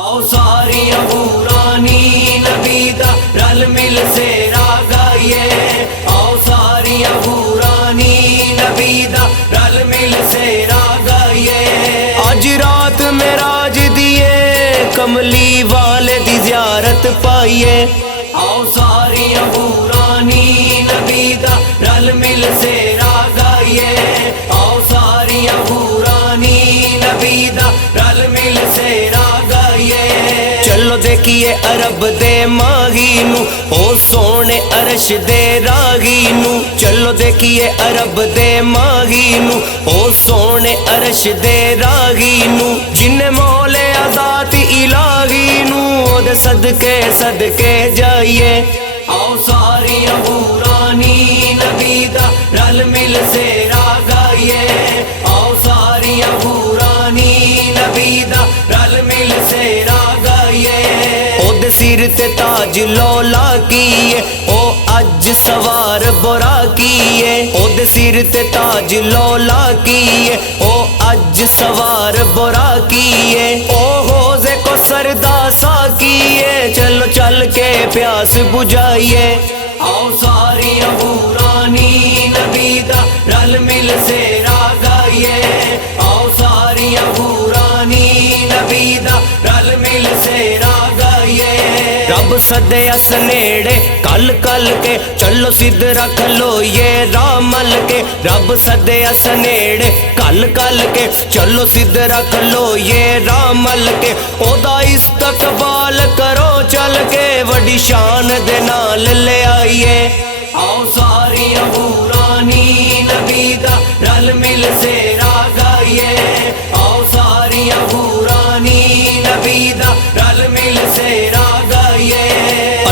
آؤ ساری حورانی نبی دا رل مل سے گائیے، آؤ ساری حورانی نبی دا رل مل سے گائیے۔ آج رات معراج دیے کملی والے دی زیارت پائیے، آؤ ساری حورانی نبی دا رل مل سے گائیے، آؤ ساری حورانی نبی دا رل مل سے چلو دیکھیے عرب دے ماہی نو، او سونے عرش دے راہی نو۔ چلو دیکھیے عرب دے ماہی نو، او سونے عرش دے راہی نو۔ جن مولے ذات الہی نو، او دے صدقے صدقے جائیے۔ آؤ ساری حورانی نبی دا رل مل سے گائیے، آؤ ساری حورانی نبی دا رل مل سے سر تے تاج لولا کیے، او اج سوار برا کیے۔ او دے سر تے تاج لولا کیے، او اج سوار برا کیے۔ او حوضے کو سردا سا کیے، چلو چل کے پیاس بجھائیے۔ آؤ ساری حورانی نبی دا رل مل سے گائیے، آؤ ساری حورانی نبی دا رل مل سے رب سدیا سنیڑے کل کل کے، چلو سدھ رکھ لو یہ راہ مل کے۔ رب سدیا سنیڑے کل کل کے، چلو سدھ رکھ لو یہ راہ مل کے۔ او دا استقبال کرو چل کے، وڈی شان دے نال لے آئیے۔ آؤ ساری حورانی نبی دا رل مل سے گائیے، آؤ ساری حورانی نبی دا رل مل سے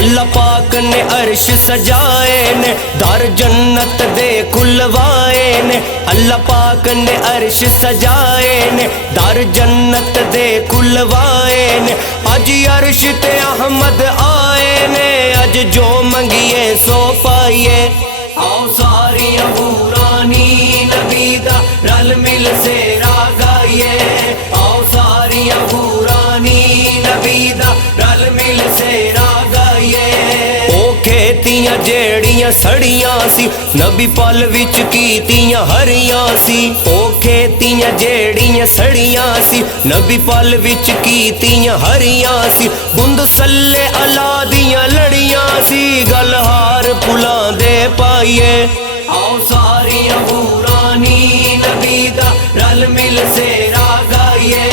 اللہ پاک نے عرش سجائے نے، در جنت دے کھلوائے نے۔ اللہ پاک نے عرش سجائے نے، در جنت دے کھلوائے نے۔ اج عرش تے احمد آئے نے، اج جو منگیے سو پائیے۔ آؤ ساری حورانی نبی دا رل مل سے گائیے، آؤ ساری حورانی نبی دا رل مل سے کھیتیاں جیڑیاں سڑیاں سی، نبی پل وچ کیتیاں ہریاں سی۔ او کھیتیاں جیڑیاں سڑیاں سی، نبی پل وچ کیتیاں ہریاں سی۔ بند سلے اللہ دیاں لڑیاں سی، گل ہار پھلاں دے پائیے۔ آؤ ساری حورانی نبی دا رل مل سے گائیے،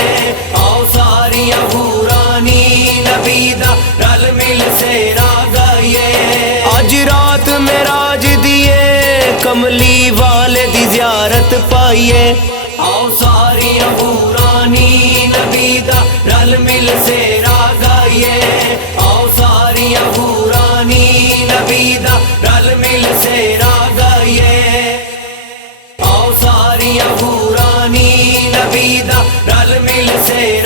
آؤ ساری حورانی نبی دا رل مل سے آج رات معراج دیے کملی والے دی زیارت پائیے۔ آؤ ساری حورانی نبی دا رل مل سے گائیے، آؤ ساری حورانی نبی دا رل مل سے گائیے، آؤ ساری حورانی نبی دا رل مل سے